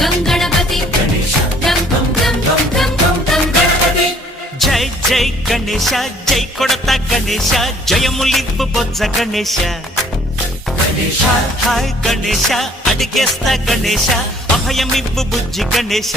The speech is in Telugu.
గం గణపతి గం గం గం గం గం గం గణపతి. జై జై గణేశ జై కొడత గణేశ జయములివ్వు బొజ్జ గణేశ. హాయ్ గణేశ అడిగేస్తా గణేశ అభయమివ్వు బుజ్జి గణేశ.